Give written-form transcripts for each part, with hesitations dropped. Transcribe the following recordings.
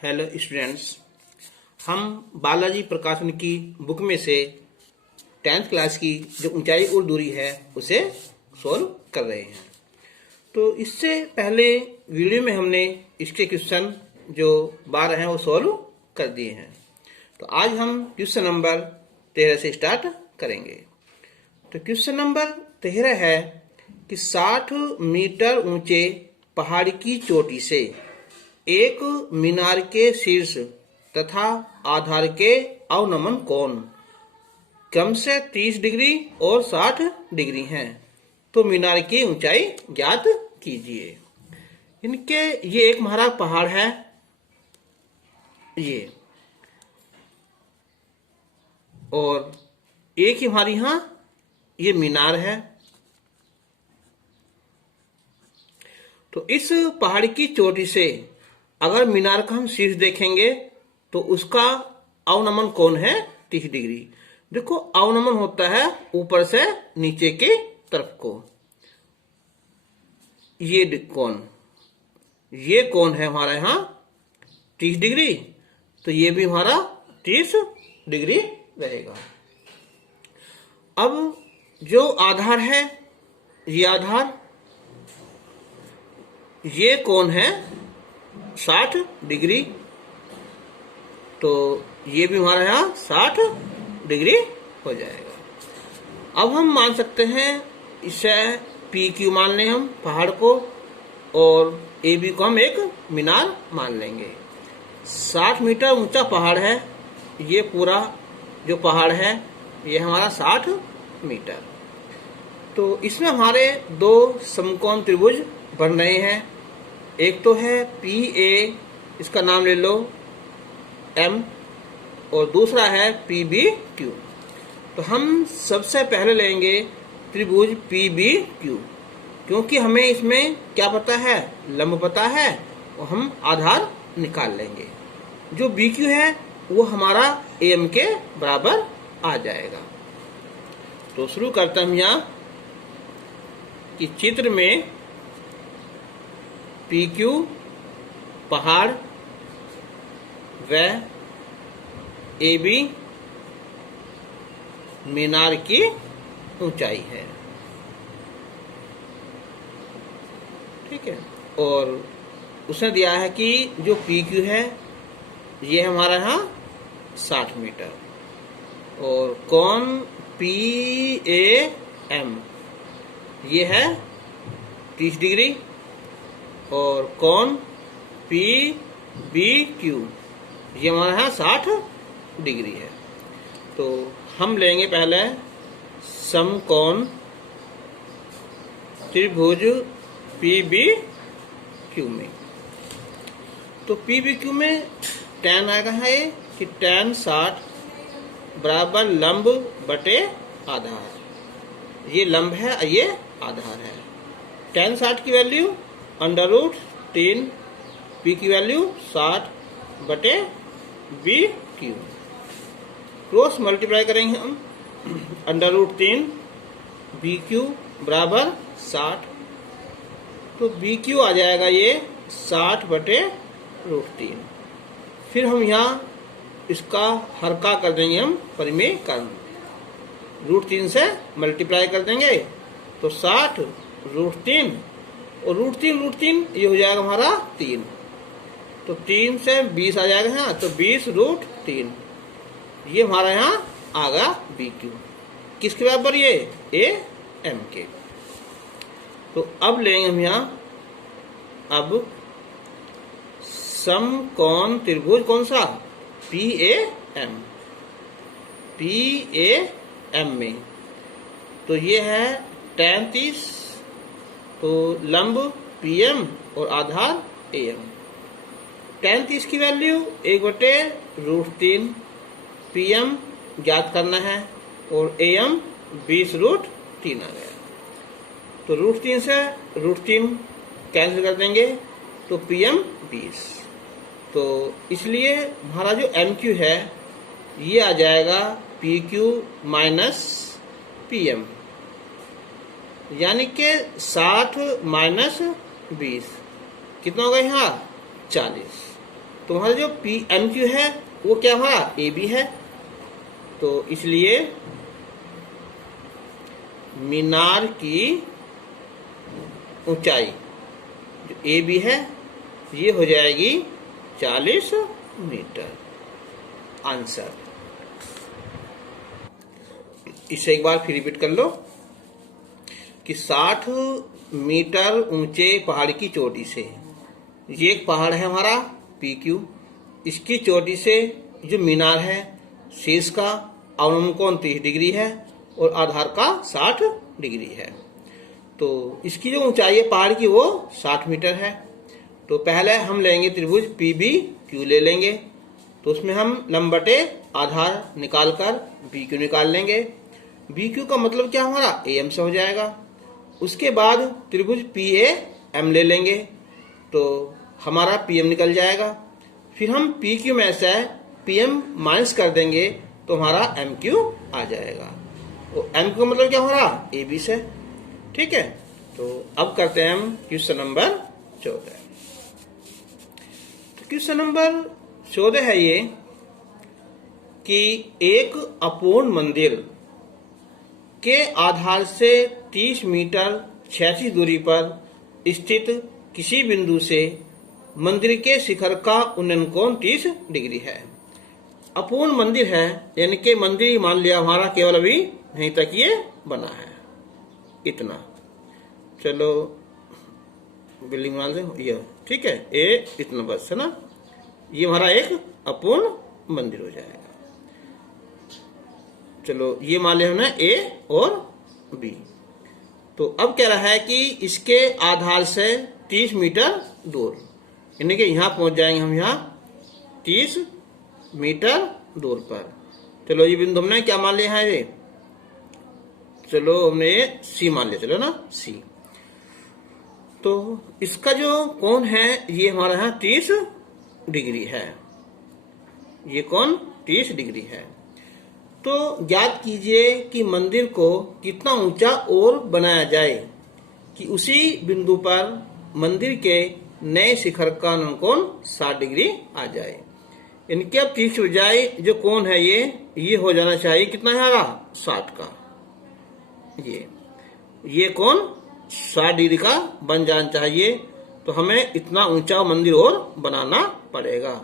Hello students, हम बालाजी प्रकाशन की बुक में से 10th क्लास की जो ऊंचाई और दूरी है उसे सॉल्व कर रहे हैं। तो इससे पहले वीडियो में हमने इसके क्वेश्चन जो 12 हैं वो सॉल्व कर दिए हैं। तो आज हम क्वेश्चन नंबर 13 से स्टार्ट करेंगे। तो क्वेश्चन नंबर 13 है कि 60 मीटर ऊंचे पहाड़ की चोटी से एक मीनार के शीर्ष तथा आधार के अवनमन कोण क्रमशः 30 डिग्री और 60 डिग्री हैं। तो मीनार की ऊंचाई ज्ञात कीजिए। इनके ये एक हमारा पहाड़ है, ये और एक ही हमारी यहां ये मीनार है। तो इस पहाड़ की चोटी से अगर मीनार का हम शीर्ष देखेंगे तो उसका अवनमन कोण है 30 डिग्री। देखो, अवनमन होता है ऊपर से नीचे की तरफ को। ये कोण है हमारा यहाँ 30 डिग्री, तो ये भी हमारा 30 डिग्री रहेगा। अब जो आधार है, ये कोण है 60 डिग्री, तो ये भी हमारा यहाँ 60 डिग्री हो जाएगा। अब हम मान सकते हैं इसे PQ मान लें हम पहाड़ को, और AB को हम एक मीनार मान लेंगे। 60 मीटर ऊंचा पहाड़ है, ये पूरा जो पहाड़ है ये हमारा 60 मीटर। तो इसमें हमारे दो समकोण त्रिभुज बन रहे हैं। एक तो है PA, इसका नाम ले लो M, और दूसरा है PBQ। तो हम सबसे पहले लेंगे त्रिभुज PBQ, क्योंकि हमें इसमें क्या पता है, लंब पता है, और हम आधार निकाल लेंगे। जो BQ है वो हमारा AM के बराबर आ जाएगा। तो शुरू करते हैं यहाँ कि चित्र में PQ पहाड़ व AB मीनार की ऊंचाई है, ठीक है। और उसने दिया है कि जो PQ है ये हमारा यहाँ 60 मीटर, और कोण PAM ये है 30 डिग्री, और कोण PBQ ये हमारा यहाँ 60 डिग्री है। तो हम लेंगे पहले समकोण त्रिभुज PBQ में। तो PBQ में tan आएगा है कि tan 60 बराबर लंब बटे आधार। ये लंब है, ये आधार है। tan 60 की वैल्यू √3, P की वैल्यू 60 बटे BQ। क्रॉस मल्टीप्लाई करेंगे हम, √3 BQ बराबर 60, तो BQ आ जाएगा ये 60 बटे √3। फिर हम यहाँ इसका हरका कर देंगे, हम परिमेयकरण √3 से मल्टीप्लाई कर देंगे, तो 60 √3 और √3 ये हो जाएगा हमारा 3, तो 3 से 20 आ जाएगा यहाँ, तो 20 √3 ये हमारा यहाँ आ गया BQ। किसके बराबर, ये AM के। तो अब लेंगे हम यहाँ अब समकोण त्रिभुज कौन सा, PAM में। तो ये है tan 30, तो लंब PM और आधार AM। tan 30 की वैल्यू 1/√3, PM ज्ञात करना है, और AM 20 √3 आ गया। तो √3 से √3 कैंसिल कर देंगे, तो PM 20। तो इसलिए हमारा जो MQ है ये आ जाएगा PQ माइनस PM, यानी कि 60 माइनस 20 कितना होगा यहाँ 40। तुम्हारा जो PMQ है वो क्या हमारा AB है, तो इसलिए मीनार की ऊंचाई जो AB है ये हो जाएगी 40 मीटर। आंसर। इसे एक बार फिर रिपीट कर लो कि 60 मीटर ऊंचे पहाड़ की चोटी से, ये एक पहाड़ है हमारा PQ, इसकी चोटी से जो मीनार है शीर्ष का अवनमन कोण 30 डिग्री है और आधार का 60 डिग्री है। तो इसकी जो ऊंचाई है पहाड़ की वो 60 मीटर है। तो पहले हम लेंगे त्रिभुज PBQ ले लेंगे, तो उसमें हम लंब बटे आधार निकाल कर BQ निकाल लेंगे। BQ का मतलब क्या हमारा AM से हो जाएगा। उसके बाद त्रिभुज PAM ले लेंगे, तो हमारा PM निकल जाएगा। फिर हम PQ में से PM माइनस कर देंगे तो हमारा MQ आ जाएगा। तो MQ का मतलब क्या हमारा AB से। ठीक है, तो अब करते हैं हम क्वेश्चन नंबर 14। तो क्वेश्चन नंबर 14 है ये कि एक अपूर्ण मंदिर के आधार से 30 मीटर क्षैतिज दूरी पर स्थित किसी बिंदु से मंदिर के शिखर का उन्नयन कोण 30 डिग्री है। अपूर्ण मंदिर है, यानी कि मंदिर मान लिया हमारा केवल अभी यहीं तक ये बना है, इतना। चलो बिल्डिंग मान लो ये, ठीक है, ये इतना बस है ना, ये हमारा एक अपूर्ण मंदिर हो जाएगा। चलो ये मान लिया हमने A और B। तो अब कह रहा है कि इसके आधार से 30 मीटर दूर, यानी कि यहां पहुंच जाएंगे हम, यहां 30 मीटर दूर पर। चलो ये बिंदु हमने क्या मान लिया है ये, चलो हमने C मान लिया, चलो ना C। तो इसका जो कोण है ये हमारा यहाँ 30 डिग्री है, ये कोण 30 डिग्री है। तो ज्ञात कीजिए कि मंदिर को कितना ऊंचा और बनाया जाए कि उसी बिंदु पर मंदिर के नए शिखर का अनुकोण 60 डिग्री आ जाए। इनके अब 30 हो जाए, जो कोण है ये हो जाना चाहिए कितना है हमारा 60 का, ये कोण 60 डिग्री का बन जाना चाहिए। तो हमें इतना ऊंचा मंदिर और बनाना पड़ेगा,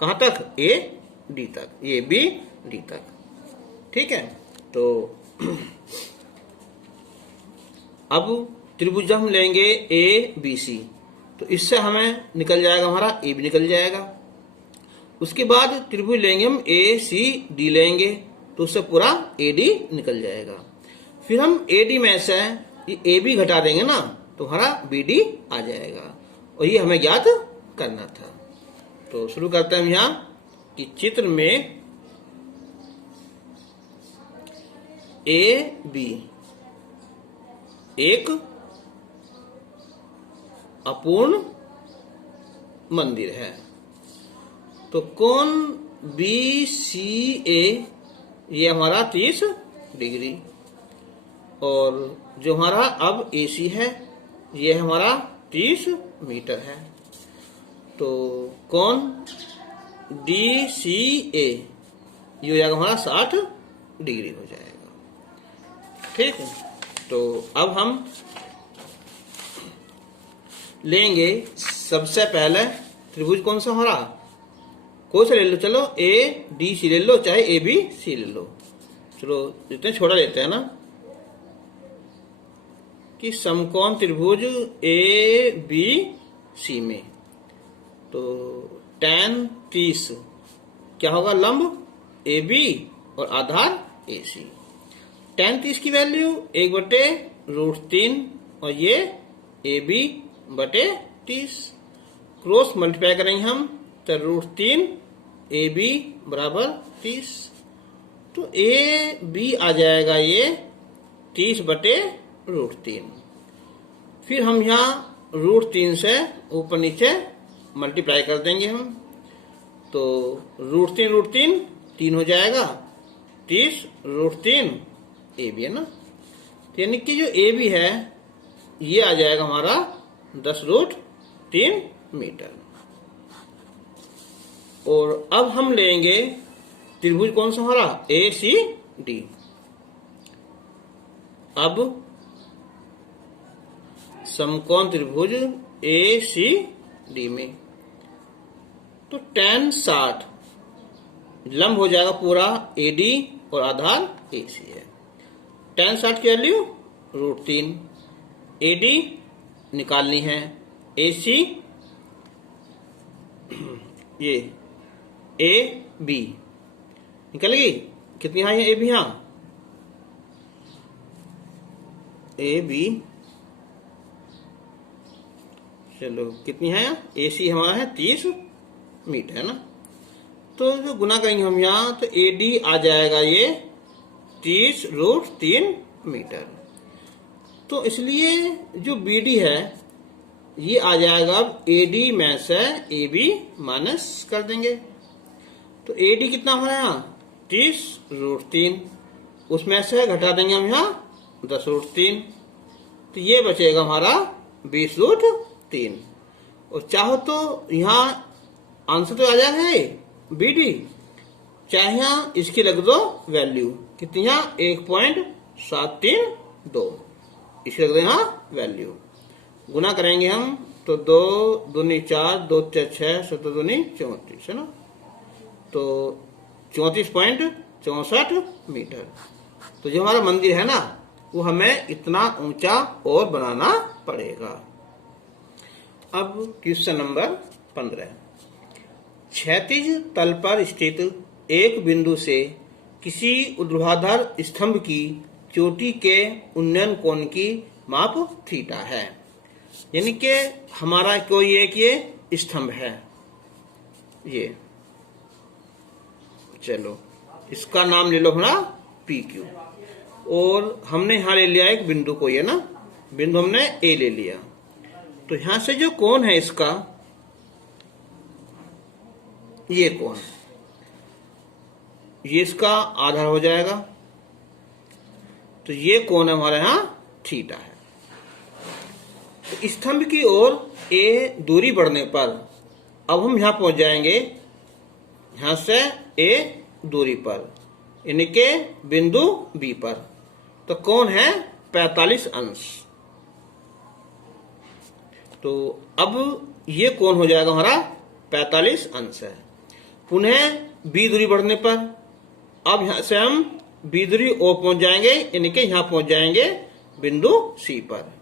कहां तक, AD तक, ABD तक। ठीक है, तो अब त्रिभुज हम लेंगे ABC, तो इससे हमें निकल जाएगा हमारा AB निकल जाएगा। उसके बाद त्रिभुज लेंगे हम ACD लेंगे, तो उससे पूरा AD निकल जाएगा। फिर हम AD में से ये AB घटा देंगे ना, तो हमारा BD आ जाएगा, और ये हमें ज्ञात करना था। तो शुरू करते हैं हम यहाँ कि चित्र में AB एक अपूर्ण मंदिर है, तो कोण BCA ये हमारा 30 डिग्री, और जो हमारा अब AC है ये हमारा 30 मीटर है। तो कोण DCA ये हो जाएगा हमारा 60 डिग्री हो जाएगा। ठीक है, तो अब हम लेंगे सबसे पहले त्रिभुज कौन सा हमारा, कौन सा ले लो, चलो ADC ले लो, चाहे ABC ले लो। चलो इतने छोटा लेते हैं ना कि समकोण त्रिभुज ABC में, तो tan 30 क्या होगा, लंब AB और आधार AC। tan 30 की वैल्यू 1/√3 और ये AB/30, क्रॉस मल्टीप्लाई करेंगे हम, तो √3 AB बराबर 30, तो AB आ जाएगा ये 30/√3। फिर हम यहाँ √3 से ऊपर नीचे मल्टीप्लाई कर देंगे हम, तो √3 3 हो जाएगा, 30√3 AB है ना, यानी कि जो AB है ये आ जाएगा हमारा 10√3 मीटर। और अब हम लेंगे त्रिभुज कौन सा हमारा, ए सी डी। अब समकोण त्रिभुज ए सी डी में तो tan 60 लंब हो जाएगा पूरा AD और आधार AC है। tan 60 की वैल्यू √3, AD निकालनी है, AC ये AB निकल गई। कितनी हाई है AB, यहाँ AB, चलो कितनी है, AC हमारा है 30 मीटर है ना। तो जो गुना करेंगे हम यहाँ तो AD आ जाएगा ये 30√3 मीटर। तो इसलिए जो BD है ये आ जाएगा, अब AD में से AB माइनस कर देंगे। तो AD कितना हमारा यहाँ 30√3, उसमें से घटा देंगे हम यहाँ 10√3, तो ये बचेगा हमारा 20√3। और चाहो तो यहाँ आंसर तो आ जाएगा BD, चाहे यहाँ इसकी लग दो वैल्यू कितनी, यहाँ 1.732 इसकी लग दो यहाँ वैल्यू। गुना करेंगे हम तो 2 दूनी 4, 2 4 6, 7 दूनी 34 है ना। तो 34.64 मीटर। तो जो हमारा मंदिर है ना वो हमें इतना ऊंचा और बनाना पड़ेगा। अब क्वेश्चन नंबर 15, क्षैतिज तल पर स्थित एक बिंदु से किसी ऊर्ध्वाधर स्तंभ की चोटी के उन्नयन कोण की माप थीटा है। यानी कि हमारा कोई एक ये स्तंभ है, ये चलो इसका नाम ले लो हमारा PQ, और हमने यहां ले लिया एक बिंदु को, ये ना बिंदु हमने A ले लिया। तो यहां से जो कोण है इसका, ये कोण, ये इसका आधार हो जाएगा। तो ये कोण हमारे यहां थीटा है। तो स्तंभ की ओर A दूरी बढ़ने पर अब हम यहां पहुंच जाएंगे, यहां से A दूरी पर, यानी के बिंदु B पर। तो कोण है 45 अंश। तो अब ये कोण हो जाएगा हमारा 45 अंश है। पुनः B दूरी बढ़ने पर अब यहां से हम B दूरी और पहुंच जाएंगे, यानी कि यहां पहुंच जाएंगे बिंदु C पर।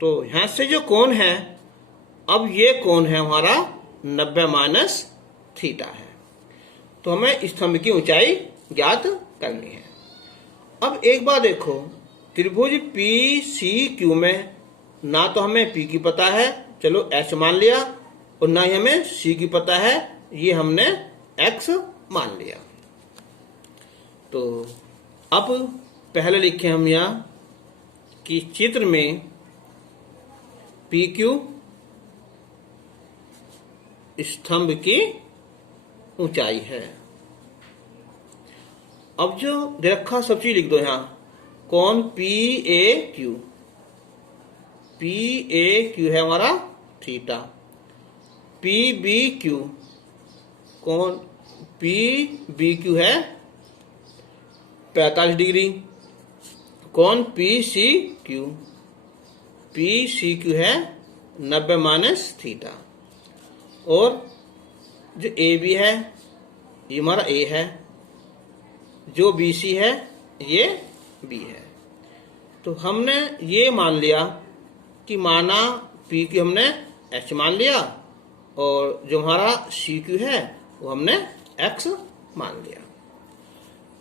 तो यहां से जो कोण है, अब ये कोण है हमारा 90 माइनस थीटा है। तो हमें स्तंभ की ऊंचाई ज्ञात करनी है। अब एक बार देखो, त्रिभुज PCQ में ना तो हमें P की पता है, चलो H मान लिया, और ना ही हमें C की पता है, ये हमने X मान लिया। तो अब पहले लिखे हम यहां कि चित्र में PQ स्तंभ की ऊंचाई है। अब जो दे रखा सब चीज लिख दो यहां, कोण PAQ, PAQ है हमारा थीटा, PBQ, कोण PBQ है 45 डिग्री, कोण PCQ, PCQ है 90 माइनस थीटा, और जो AB है ये हमारा A है, जो BC है ये B है। तो हमने ये मान लिया कि माना PQ हमने H मान लिया, और जो हमारा CQ है वो हमने X मान लिया।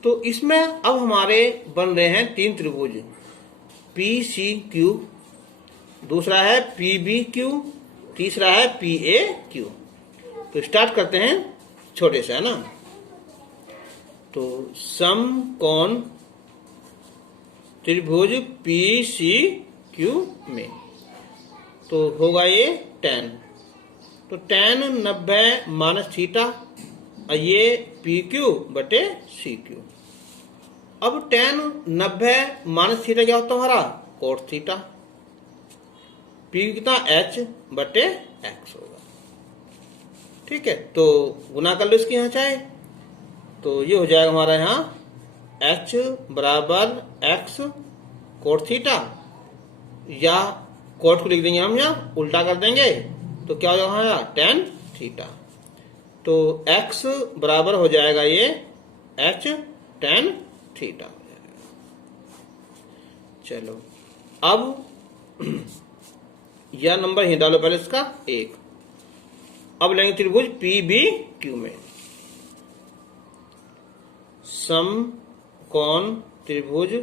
तो इसमें अब हमारे बन रहे हैं 3 त्रिभुज, PCQ, दूसरा है PBQ, तीसरा है PAQ। तो स्टार्ट करते हैं छोटे से, है ना। तो समकोण त्रिभुज PCQ में तो होगा ये tan, तो tan 90 माइनस थीटा, और ये PQ बटे CQ। अब tan 90 माइनस थीटा क्या होता है हमारा, कोट थीटा। PQ कितना H बटे X होगा। ठीक है, तो गुना कर लो इसके यहाँ चाहे, तो ये हो जाएगा हमारा यहाँ h बराबर x कोट थीटा, या कोट को लिख देंगे हम यहाँ उल्टा कर देंगे तो क्या हो जाएगा हमारा tan थीटा। तो x बराबर हो जाएगा ये h tan थीटा हो जाएगा। चलो अब यह नंबर ही डालो पहले इसका 1। अब लेंगे त्रिभुज PBQ में समकोण त्रिभुज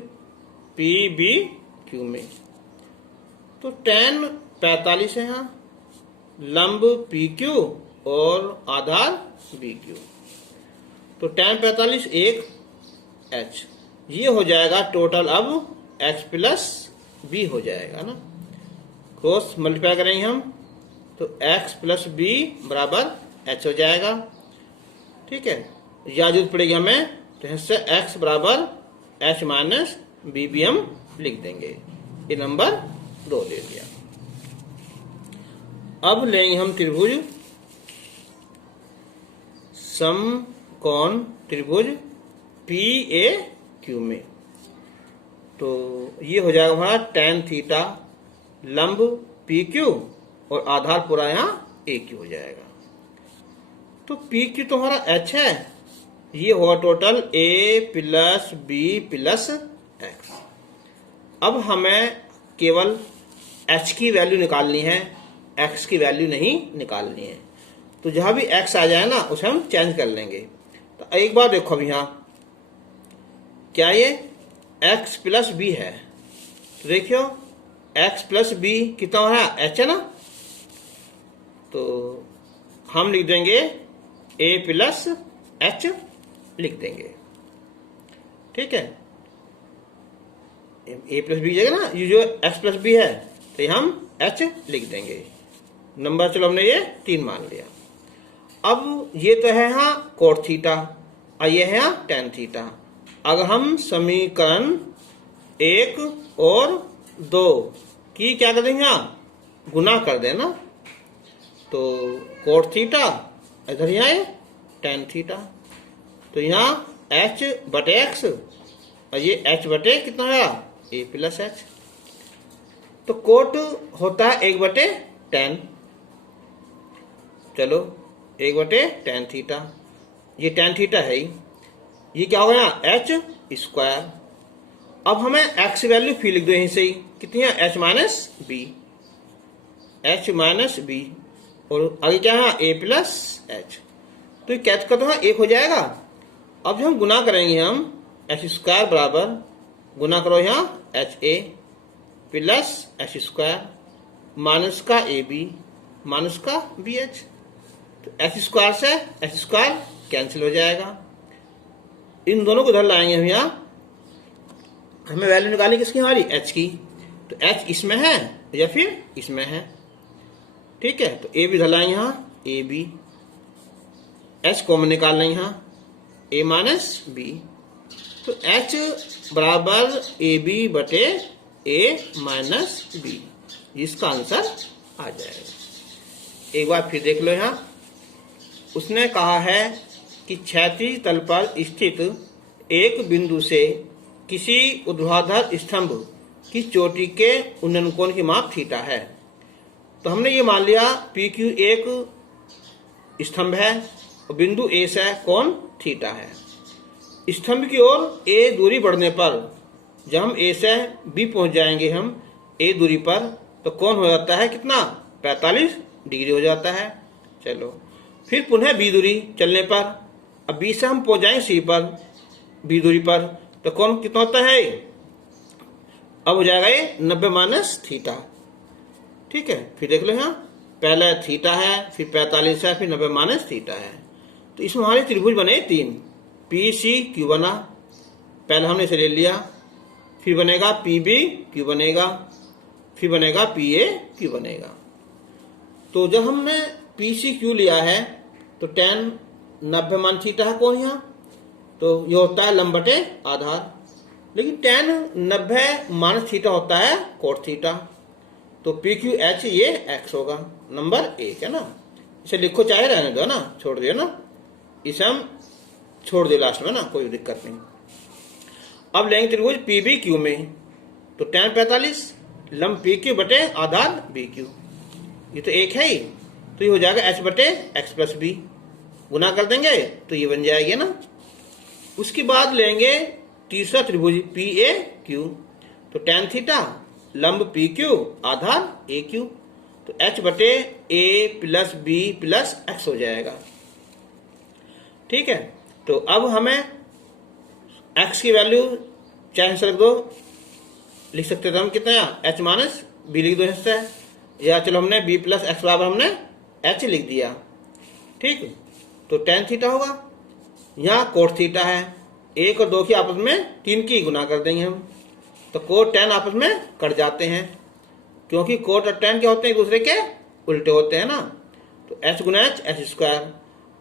PBQ में, तो tan 45 है यहाँ, लंब PQ और आधार BQ, तो tan 45 1 h, ये हो जाएगा टोटल अब h प्लस b हो जाएगा ना, क्रॉस मल्टीप्लाई करेंगे हम तो x प्लस b बराबर h हो जाएगा। ठीक है, या जरूरत पड़ेगी हमें तो इससे x बराबर h माइनस b भी हम लिख देंगे। ये नंबर 2 ले लिया। अब लेंगे हम त्रिभुज समकोण त्रिभुज PAQ में, तो ये हो जाएगा हमारा tan थीटा, लंब PQ और आधार पूरा यहाँ AQ हो जाएगा। तो PQ तो हमारा h है, ये होगा total A plus B plus x। अब हमें केवल h की वैल्यू निकालनी है, x की वैल्यू नहीं निकालनी है। तो जहां भी x आ जाए ना उसे हम चेंज कर लेंगे। तो एक बार देखो अभी यहाँ क्या ये x प्लस b है, तो देखियो x प्लस b कितना हो रहा है h है ना, तो हम लिख देंगे a प्लस h लिख देंगे। ठीक है, a प्लस बी जगह ना ये जो x प्लस बी है तो ये हम h लिख देंगे। नंबर चलो हमने ये 3 मान लिया। अब ये तो है यहाँ कोट थीटा और ये है यहाँ tan थीटा। अगर हम समीकरण 1 और 2 की क्या कर देंगे यहाँ गुना कर देना, तो कोट थीटा इधर यहाँ है tan थीटा, तो यहाँ h बटे x और ये h बटे कितना है a प्लस h, तो कोट होता है 1 बटे tan, चलो 1 बटे tan थीटा, ये tan थीटा है ही, ये क्या होगा यहाँ h स्क्वायर। अब हमें x वैल्यू फिर लिख दो यहीं से ही, कितनी है h minus B, h minus B और आगे क्या है a प्लस h, तो ये कैच कर दो 1 हो जाएगा। अब जो हम गुना करेंगे हम h स्क्वायर बराबर गुना करो यहाँ h a plus h square minus का a b माइनस का b h, तो h स्क्वायर से h स्क्वायर कैंसिल हो जाएगा। इन दोनों को इधर लाएंगे हम यहाँ, हमें वैल्यू निकालनी किसकी हमारी h की, तो h इसमें है या फिर इसमें है। ठीक है, तो a भी इधर लाएंगे यहाँ a b, h कॉमन निकाल लेंगे यहाँ a माइनस बी, तो h बराबर ए बी बटे a माइनस बी, इसका आंसर आ जाएगा। एक बार फिर देख लो यहाँ, उसने कहा है कि क्षैतिज तल पर स्थित एक बिंदु से किसी ऊर्ध्वाधर स्तंभ की चोटी के उन्नयन कोण की माप थीटा है। तो हमने ये मान लिया PQ एक स्तंभ है और बिंदु A से कोण थीटा है। स्तंभ की ओर A दूरी बढ़ने पर जब हम A से B पहुंच जाएंगे हम A दूरी पर, तो कोण हो जाता है कितना 45 डिग्री हो जाता है। चलो फिर पुनः B दूरी चलने पर, अब B से हम पहुंच जाएंगे C पर B दूरी पर, तो कोण कितना होता है, अब हो जाएगा ये 90 माइनस थीटा। ठीक है, फिर देख लो यहाँ पहले थीटा है, फिर 45 है, फिर 90 माइनस थीटा है। तो इसमें हमारे त्रिभुज बने 3, PCQ बना, पहले हमने इसे ले लिया, फिर बनेगा PBQ बनेगा, फिर बनेगा PAQ बनेगा। तो जब हमने PCQ लिया है तो tan 90 मान थीटा है कौन यहाँ, तो ये होता है लंब बटे आधार, लेकिन tan 90 माइनस थीटा होता है कोट थीटा, तो PQH ये x होगा, नंबर 1 है ना। इसे लिखो चाहे रहने दो ना, छोड़ दियो ना, इसे हम छोड़ दियो लास्ट में ना, कोई दिक्कत नहीं। अब लेंगे त्रिभुज पी बी क्यू में, तो tan 45 लंब पी क्यू बटे आधार बी क्यू, ये तो एक है ही, तो ये हो जाएगा h बटे एक्स प्लस बी, गुना कर देंगे तो ये बन जाएगी ना। उसके बाद लेंगे तीसरा त्रिभुज पी ए क्यू, तो tan थीटा लंब पी क्यू आधार ए क्यू, तो h बटे ए प्लस बी प्लस एक्स हो जाएगा। ठीक है, तो अब हमें x की वैल्यू चाहे से रख दो, लिख सकते थे हम कितना, h माइनस बी लिख दो हिस्सा है, या चलो हमने b प्लस एक्स बराबर हमने h लिख दिया। ठीक, तो tan थीटा होगा, यहाँ कोट थीटा है, 1 और 2 की आपस में 3 की गुना कर देंगे हम, तो कोट tan आपस में कट जाते हैं, क्योंकि कोट और tan क्या होते हैं, एक दूसरे के उल्टे होते हैं ना, तो h गुना h h स्क्वायर।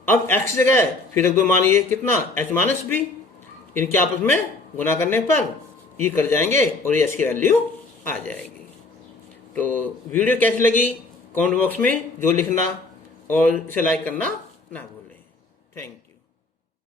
अब x जगह फिर रख दो, मानिए कितना, h माइनस बी, इनके आपस में गुना करने पर ये कर जाएंगे और ये h की वैल्यू आ जाएगी। तो वीडियो कैसी लगी कमेंट बॉक्स में जो लिखना, और इसे लाइक करना ना भूलें। Thank you.